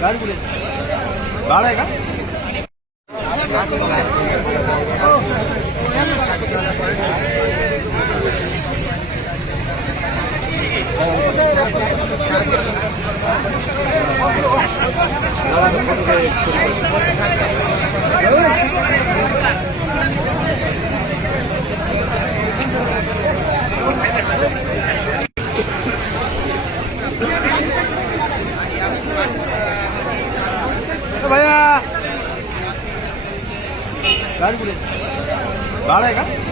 गाडी कुठे गाड आहे का गाडी कुठे गाड आहे का?